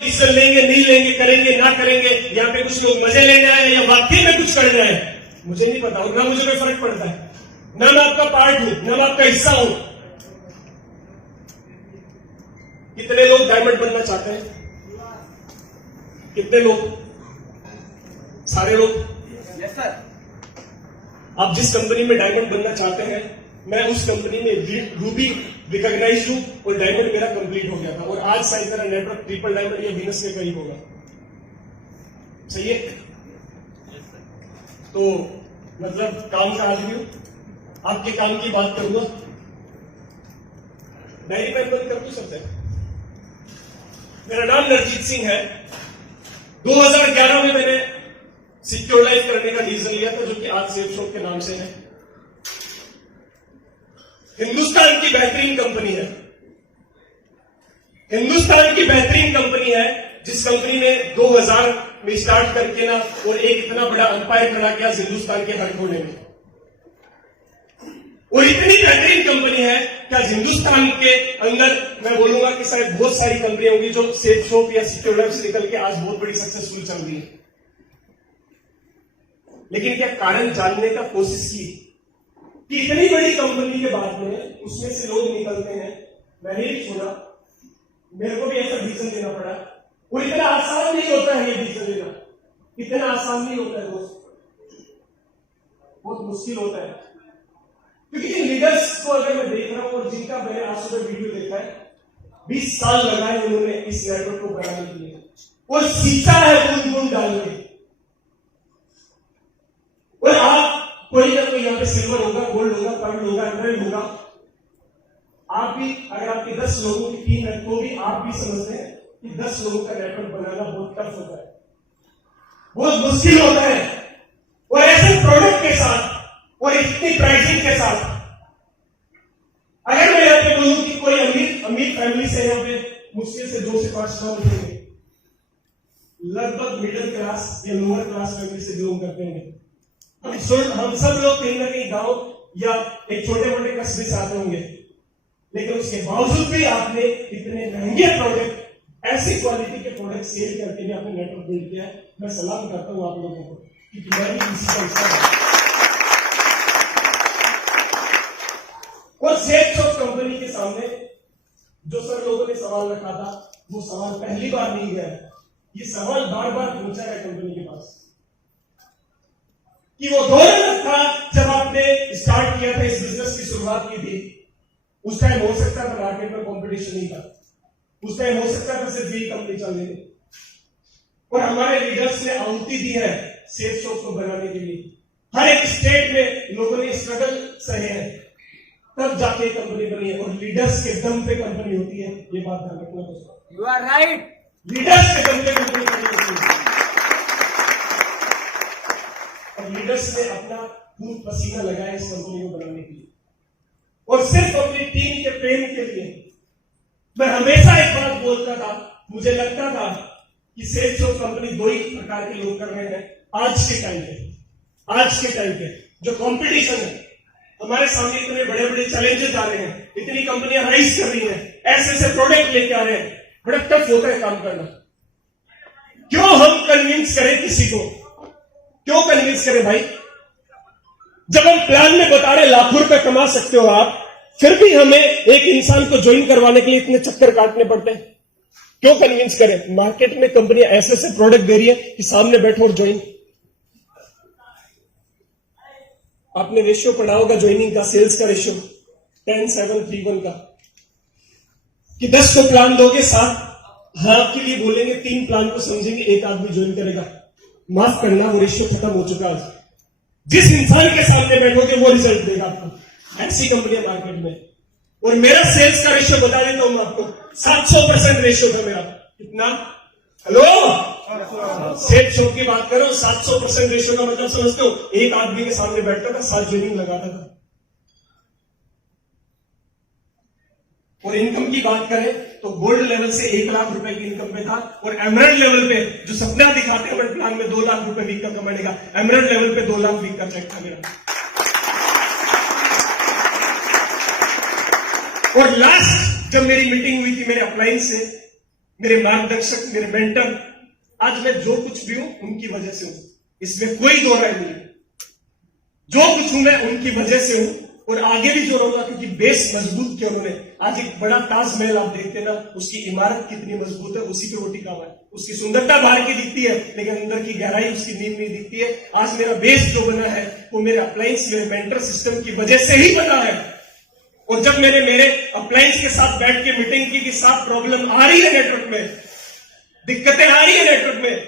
हिस्सा लेंगे नहीं लेंगे, करेंगे ना करेंगे, यहाँ पे कुछ लोग मजे लेने आए या वाकई में कुछ करना है, मुझे नहीं पता और ना मुझे कोई फर्क पड़ता है। ना मैं आपका पार्ट हूं, ना मैं आपका हिस्सा हूं। कितने लोग डायमंड बनना चाहते हैं? कितने लोग? सारे लोग? Yes sir. आप जिस कंपनी में डायमंड बनना चाहते हैं, मैं उस कंपनी में रूबी रिकॉग्नाइज हूं और डायमंड मेरा कंप्लीट हो गया था और आज शायद मेरा नेटवर्क ट्रिपल डायमंड या वीनस के करीब होगा। सही है? तो मतलब काम का आदमी हूं, आपके काम की बात करूंगा। डायरी में बंद कर दूं सबसे। मेरा नाम नरजीत सिंह है। 2011 में मैंने सिक्योर लाइफ करने का डिसीजन लिया था, जो कि आज सेफ शॉप के नाम से है। हिंदुस्तान की बेहतरीन कंपनी है, हिंदुस्तान की बेहतरीन कंपनी है, जिस कंपनी ने 2000 में स्टार्ट करके ना और एक इतना बड़ा अंपायर खड़ा किया हिंदुस्तान के हर कोने में। और इतनी बेहतरीन कंपनी है कि आज हिंदुस्तान के अंदर मैं बोलूंगा कि शायद बहुत सारी कंपनियां होंगी जो सेफ शॉप या सिक्योर लाइफ से निकल के आज बहुत बड़ी सक्सेसफुल चल रही है। लेकिन क्या कारण जानने का कोशिश की कि इतनी बड़ी कंपनी के बाद में उसमें से लोग निकलते हैं? मैंने भी सुना, मेरे को भी ऐसा डिसीजन लेना पड़ा और इतना आसान नहीं होता है ये डिसीजन लेना, इतना आसान नहीं होता है दोस्त, बहुत मुश्किल होता है। क्योंकि इन लीडर्स को अगर मैं देख रहा हूं और जिनका मैंने आज सुबह वीडियो देखा है, 20 साल लगाए उन्होंने इस नेटवर्क को बनाने के लिए और सीखा है बूंद बूंद डाल के। और आप कोई ना कोई यहाँ पे सिल्वर होगा, गोल्ड होगा, पर्ल होगा, एमराल्ड होगा। आप भी अगर आपकी 10 लोगों की टीम है तो भी आप भी समझते हैं कि 10 लोगों का नेटवर्क बनाना बहुत टफ होता है, बहुत मुश्किल होता है। और ऐसे प्रोडक्ट के साथ और इतनी प्राइसिंग के साथ, अगर मैं यहाँ पे बोलूं कि कोई अमीर फैमिली से यहाँ पे मुश्किल से 2 से 5 लोग उठेंगे, लगभग मिडिल क्लास या लोअर क्लास फैमिली से बिलोंग करते हैं। हम सब लोग कहीं ना कहीं गांव या एक छोटे मोटे कस्बे से आते होंगे, लेकिन उसके बावजूद भी आपने इतने महंगे प्रोडक्ट, ऐसी क्वालिटी के प्रोडक्ट सेल करके भी आपने नेटवर्क बिल्ड किया है। मैं सलाम करता हूं आप लोगों को कि मैं भी इसी का हिस्सा हूं। और सेफ शॉप कंपनी के सामने जो सर लोगों ने सवाल रखा था, वो सवाल पहली बार नहीं गया, ये सवाल बार बार पहुंचा है कंपनी के पास कि वो दौर था जब आपने स्टार्ट किया था, इस बिजनेस की शुरुआत की थी। उस टाइम हो सकता था मार्केट में कंपटीशन नहीं था, उस टाइम हो सकता था सिर्फ यही कंपनी चल रही थी। और हमारे लीडर्स ने आहुति दी है सेफ शॉप को बनाने के लिए। हर एक स्टेट में लोगों ने स्ट्रगल सहे हैं, तब जाके कंपनी बनी है। और लीडर्स के दम पे कंपनी होती है, ये बात ध्यान रखना दोस्तों। You are right. लीडर्स के दम पे कंपनी बनी होती है और लीडर्स ने अपना खून पसीना लगाया इस कंपनी को बनाने के लिए और सिर्फ अपनी टीम के प्रेम के लिए। मैं हमेशा एक बात बोलता था, मुझे लगता था कि सेफ शॉप कंपनी 2 ही प्रकार के लोग कर रहे हैं आज के टाइम पे जो कंपटीशन है। हमारे सामने इतने बड़े बड़े चैलेंजेस आ रहे हैं, इतनी कंपनियां राइज कर रही हैं, ऐसे ऐसे प्रोडक्ट लेके आ रहे हैं, बड़ा टफ होता है काम करना। क्यों हम कन्विंस करें किसी को? क्यों कन्विंस करें भाई? जब हम प्लान में बता रहे लाखों रुपए कमा सकते हो आप, फिर भी हमें एक इंसान को ज्वाइन करवाने के लिए इतने चक्कर काटने पड़ते हैं। क्यों कन्विंस करें? मार्केट में कंपनियां ऐसे ऐसे प्रोडक्ट दे रही है कि सामने बैठो और ज्वाइन। आपने रेशियो पढ़ा होगा ज्वाइनिंग का, सेल्स का रेशियो 10:7:3:1 का, कि 10 को प्लान दोगे, 7 हाँ के लिए बोलेंगे, 3 प्लान को समझेंगे, 1 आदमी ज्वाइन करेगा। माफ करना, वो रेशियो खत्म हो चुका है। जिस इंसान के सामने बैठोगे वो रिजल्ट देगा आपको। ऐसी कंपनियां मार्केट में। और मेरा सेल्स का रेशियो बता देता हूं आपको, 700% रेशियो था मेरा। कितना? हेलो, सेफ शॉप की बात करो, 700% रेशियो का मतलब समझते हो? 1 आदमी के सामने बैठता था, 7 ज्वाइनिंग लगाता था। और इनकम की बात करें तो गोल्ड लेवल से 1 लाख रुपए की इनकम पे था और एमराल्ड लेवल पे जो सपना दिखाते हैं बड़े प्लान में 2 लाख रुपए वीक का कमाने का, एमराल्ड लेवल पे 2 लाख वीक का चेक था मेरा। और लास्ट जब मेरी मीटिंग हुई थी मेरे अपलाइन से, मेरे मार्गदर्शक, मेरे मेंटर, आज मैं जो कुछ भी हूं उनकी वजह से हूं, इसमें कोई दो राय नहीं है। जो कुछ हूं मैं उनकी वजह से हूं और आगे भी जो रहूंगा, क्योंकि बेस मजबूत किया उन्होंने। आज एक बड़ा ताजमहल आप देखते हैं ना, उसकी इमारत कितनी मजबूत है, उसी पे वो टिका हुआ है। उसकी सुंदरता बाहर की दिखती है, लेकिन अंदर की गहराई उसकी नींव नहीं दिखती है। आज मेरा बेस जो बना है वो मेरे अप्लायंस, मेरे मेंटर सिस्टम की वजह से ही बना है। और जब मैंने मेरे अप्लायंस के साथ बैठ के मीटिंग की कि साथ प्रॉब्लम आ रही है नेटवर्क में, दिक्कतें आ रही है नेटवर्क में,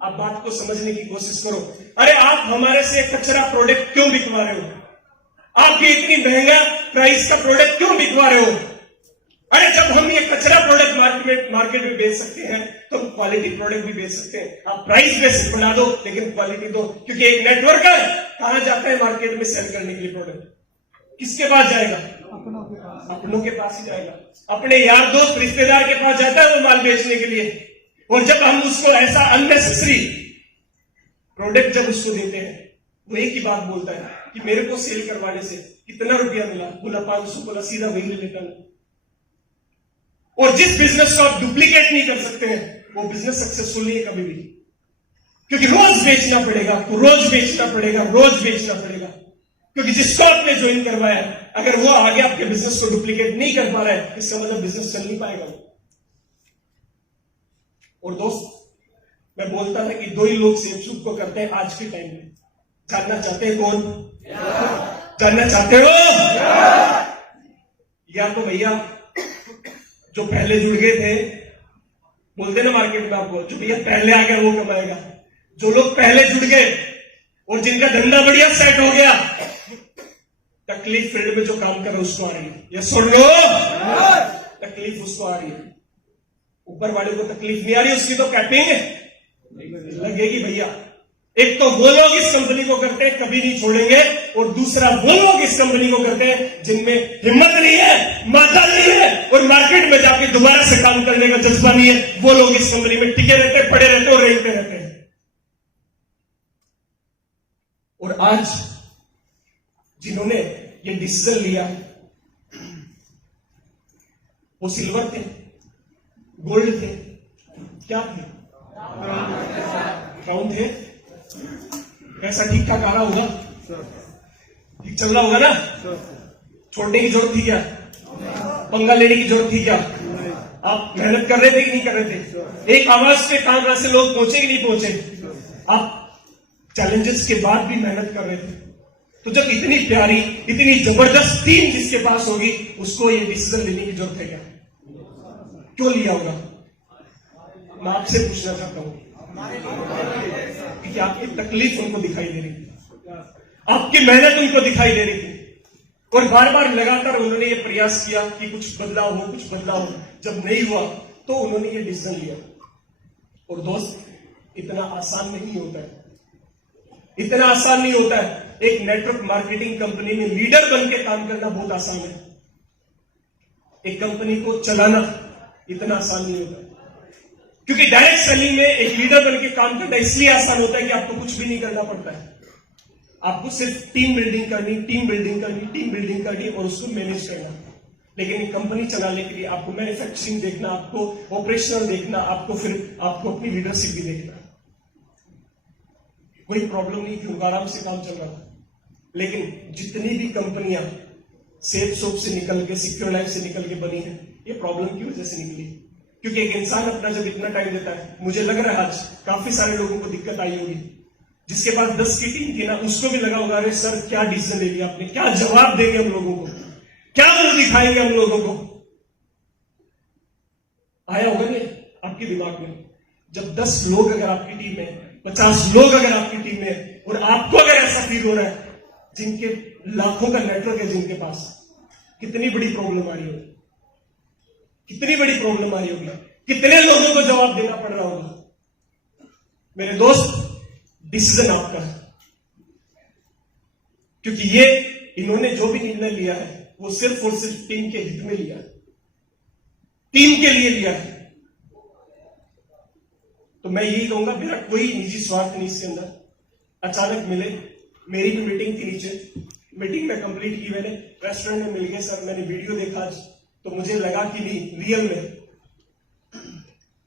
आप बात को समझने की कोशिश करो। अरे आप हमारे से कचरा प्रोडक्ट क्यों बिकवा रहे हो? आप ये इतनी महंगा प्राइस का प्रोडक्ट क्यों बिकवा रहे हो? अरे जब हम ये कचरा प्रोडक्ट मार्केट में बेच सकते हैं तो हम क्वालिटी प्रोडक्ट भी बेच सकते हैं। आप प्राइस बेस बढ़ा दो लेकिन क्वालिटी दो, क्योंकि एक नेटवर्क है, कहां जाता है मार्केट में सेल करने के लिए प्रोडक्ट? किसके पास जाएगा? अपनों के पास ही जाएगा। अपने यार दोस्त रिश्तेदार के पास जाता है वो माल बेचने के लिए। और जब हम उसको ऐसा अननेसेसरी प्रोडक्ट जब उसको देते हैं, वो एक ही बात बोलता है कि मेरे को सेल करवाने से कितना रुपया मिला, बोला 500, बोला सीधा वही ले लेता हूं। और जिस बिजनेस को आप डुप्लीकेट नहीं कर सकते हैं वो बिजनेस सक्सेसफुल नहीं है कभी भी, क्योंकि रोज बेचना पड़ेगा, तो रोज बेचना पड़ेगा, रोज बेचना पड़ेगा। क्योंकि जिसको आपने ज्वाइन करवाया, अगर वो आगे आपके बिजनेस को डुप्लीकेट नहीं कर पा रहा है, इसका मतलब बिजनेस चल नहीं पाएगा। और दोस्त, मैं बोलता था कि दो ही लोग सेफ सूट को करते हैं आज के टाइम में। जानना चाहते हैं कौन? जानना चाहते हो? या तो भैया जो पहले जुड़ गए थे, बोलते ना मार्केट में आपको, जो भैया पहले आ गया वो कमाएगा। जो लोग पहले जुड़ गए और जिनका धंधा बढ़िया सेट हो गया, तकलीफ फील्ड में जो काम कर रहा है उसको आ रही है। ये सुन लो, तकलीफ उसको आ रही है। ऊपर वाले को तकलीफ नहीं आ रही, उसकी तो कैपिंग लगेगी भैया। एक तो वो लोग इस कंपनी को करते हैं कभी नहीं छोड़ेंगे, और दूसरा वो लोग इस कंपनी को करते हैं जिनमें हिम्मत नहीं है, माता नहीं है, और मार्केट में जाके दोबारा से काम करने का जज्बा नहीं है। वो लोग इस कंपनी में टिके रहते, पड़े रहते और रेंगते रहते हैं। और आज जिन्होंने ये डिसीजन लिया, वो सिल्वर थे, गोल्ड थे, क्या थे? क्राउन थे। पैसा ठीक ठाक आ रहा होगा, ठीक चल रहा होगा ना? छोड़ने की जरूरत थी क्या? पंगा लेने की जरूरत थी क्या? आप मेहनत कर रहे थे कि नहीं कर रहे थे? एक आवाज पे काम से लोग पहुंचे कि नहीं पहुंचे? आप चैलेंजेस के बाद भी मेहनत कर रहे थे। तो जब इतनी प्यारी, इतनी जबरदस्त टीम जिसके पास होगी, उसको ये डिसीजन लेने की जरूरत है क्या? क्यों लिया होगा? मैं आपसे पूछना चाहता हूं कि आपकी तकलीफ उनको दिखाई दे रही थी, आपकी मेहनत उनको दिखाई दे रही थी, और बार बार लगातार उन्होंने ये प्रयास किया कि कुछ बदलाव हो, कुछ बदलाव हो। जब नहीं हुआ तो उन्होंने ये डिसीजन लिया। और दोस्त, इतना आसान नहीं होता है, इतना आसान नहीं होता है। एक नेटवर्क मार्केटिंग कंपनी में लीडर बन के काम करना बहुत आसान है, एक कंपनी को चलाना इतना आसान नहीं होता है। क्योंकि डायरेक्ट सेलिंग में एक लीडर बन के काम करना इसलिए आसान होता है कि आपको कुछ भी नहीं करना पड़ता है। आपको सिर्फ टीम बिल्डिंग करनी, टीम बिल्डिंग करनी, टीम बिल्डिंग करनी और उसको मैनेज करना। लेकिन एक कंपनी चलाने के लिए आपको मैन्युफैक्चरिंग देखना, आपको ऑपरेशनल देखना, आपको अपनी लीडरशिप भी देखना। कोई प्रॉब्लम नहीं थी, आराम से काम चल रहा था। लेकिन जितनी भी कंपनियां सेफ सोप से निकल के, सिक्योर लाइफ से निकल के बनी है, ये प्रॉब्लम की वजह से निकली। क्योंकि एक इंसान अपना जब इतना टाइम देता है, मुझे लग रहा है आज काफी सारे लोगों को दिक्कत आई होगी। जिसके पास 10 की टीम थी ना, उसको भी लगा होगा, अरे सर क्या डिसीजन ले लिया आपने, क्या जवाब देंगे हम लोगों को, क्या मुंह दिखाएंगे हम लोगों को। आया होगा नहीं आपके दिमाग में? जब 10 लोग अगर आपकी टीम है, 50 लोग अगर आपकी टीम में है, और आपको अगर ऐसा फील हो रहा है, जिनके लाखों का नेटवर्क है जिनके पास, कितनी बड़ी प्रॉब्लम आ रही होगी, कितनी बड़ी प्रॉब्लम आ रही होगी, कितने लोगों को जवाब देना पड़ रहा होगा। मेरे दोस्त, डिसीजन आपका है, क्योंकि ये इन्होंने जो भी निर्णय लिया है वो सिर्फ और सिर्फ टीम के हित में लिया है, टीम के लिए लिया है। तो मैं यही कहूंगा, मेरा कोई निजी स्वार्थ नहीं इसके अंदर। अचानक मिले, मेरी भी मीटिंग थी नीचे, मीटिंग में कंप्लीट की मैंने, रेस्टोरेंट में मिल गए सर, मैंने वीडियो देखा आज, तो मुझे लगा कि नहीं, रियल में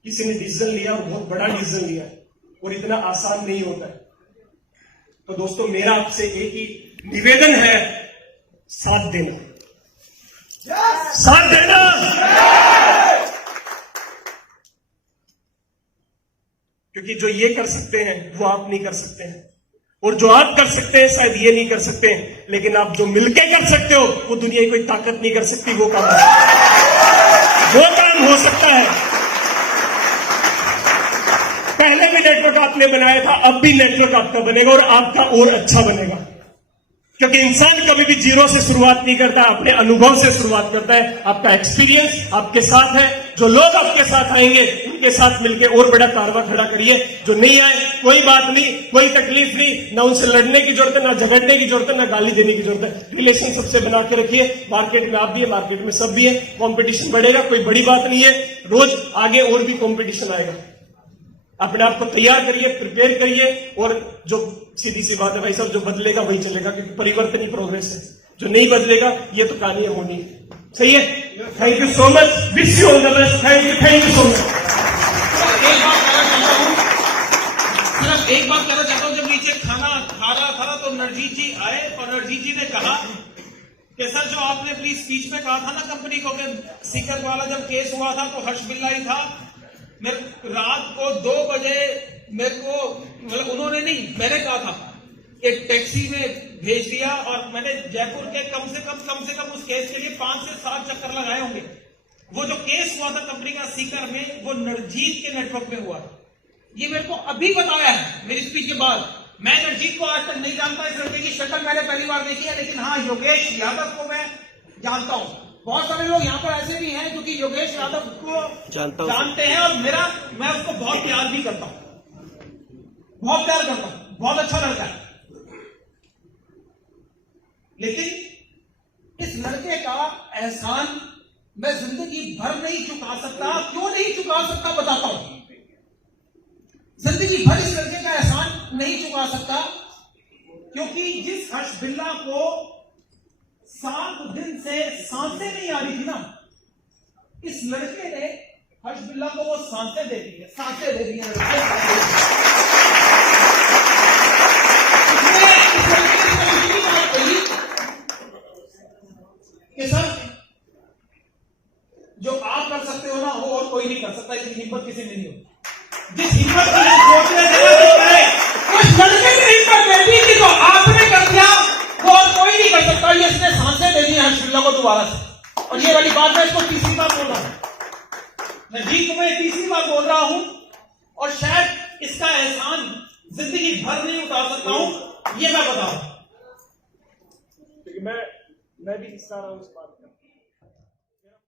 किसी ने डिसीजन लिया और बहुत बड़ा डिसीजन लिया है और इतना आसान नहीं होता है। तो दोस्तों मेरा आपसे एक ही निवेदन है, साथ देना, साथ देना। क्योंकि जो ये कर सकते हैं वो आप नहीं कर सकते हैं, और जो आप कर सकते हैं शायद ये नहीं कर सकते हैं, लेकिन आप जो मिलके कर सकते हो वो दुनिया की कोई ताकत नहीं कर सकती। वो काम हो सकता है। पहले भी नेटवर्क आपने बनाया था, अब भी नेटवर्क आपका बनेगा और आपका और अच्छा बनेगा। क्योंकि इंसान कभी भी जीरो से शुरुआत नहीं करता, अपने अनुभव से शुरुआत करता है। आपका एक्सपीरियंस आपके साथ है, जो लोग आपके साथ आएंगे उनके साथ मिलकर और बड़ा कारवा खड़ा करिए। जो नहीं आए कोई बात नहीं, कोई तकलीफ नहीं, ना उनसे लड़ने की जरूरत है, ना झगड़ने की जरूरत है, ना गाली देने की जरूरत है। रिलेशन सबसे बना के रखिए। मार्केट में आप भी है, मार्केट में सब भी है, कंपटीशन बढ़ेगा, कोई बड़ी बात नहीं है। रोज आगे और भी कंपटीशन आएगा। अपने आप को तैयार करिए, प्रिपेयर करिए, और जो सीधी सी बात है भाई साहब, जो बदलेगा वही चलेगा, क्योंकि परिवर्तन ही प्रोग्रेस है। जो नहीं बदलेगा ये तो कहानी होनी सही है। Thank you so much, wish you all the best. Thank you so much. सिर्फ एक बात कहना चाहता हूं, जब नीचे खाना खा रहा था तो नरजीत जी आए और नरजीत जी ने कहा कि सर जो आपने अपनी स्पीच में कहा था ना कंपनी को कि सीकर वाला जब केस हुआ था तो हर्ष बिल्ला ही था। मेरे रात को 2 बजे मेरे को, मतलब उन्होंने नहीं, मैंने कहा था एक टैक्सी में भेज दिया और मैंने जयपुर के कम से कम उस केस के लिए 5 से 7 चक्कर लगाए होंगे। वो जो केस हुआ था कंपनी का सीकर में, वो नरजीत के नेटवर्क में हुआ था। ये मेरे को अभी बताया है मेरी स्पीच के बाद। मैं नरजीत को आज तक नहीं जानता, इस लड़के की शक्ल मैंने पहली बार देखी है, लेकिन हाँ योगेश यादव को मैं जानता हूं। बहुत सारे लोग यहाँ पर ऐसे भी हैं जो कि योगेश यादव को जानते हैं, और मैं उसको बहुत प्यार भी करता हूं, बहुत प्यार करता हूं, बहुत अच्छा लड़का है। लेकिन इस लड़के का एहसान मैं जिंदगी भर नहीं चुका सकता। क्यों नहीं चुका सकता बताता हूं। जिंदगी भर इस लड़के का एहसान नहीं चुका सकता, क्योंकि जिस हर्ष बिल्ला को 7 दिन से सांसें नहीं आ रही थी ना, इस लड़के ने हर्ष बिल्ला को वो सांसें दे दी है, सांसें दे दी है। कि सर जो आप कर सकते हो ना वो और कोई नहीं कर सकता, इसकी हिम्मत किसी में नहीं होती। जिस हिम्मत के लिए सोचने उस लड़के की हिम्मत बेटी की तो आपने कर दिया, वो और कोई नहीं कर सकता। ये इसने सांसें दे दी हर्ष बिल्ला को दोबारा से, और ये वाली बात मैं इसको तीसरी बार बोल रहा हूं। मैं जी तुम्हें तीसरी बार बोल रहा हूं, और शायद इसका एहसान जिंदगी भर नहीं उतार सकता हूं, ये मैं बता रहा हूं। मैं भी हिस्सा रहा हूं इस बात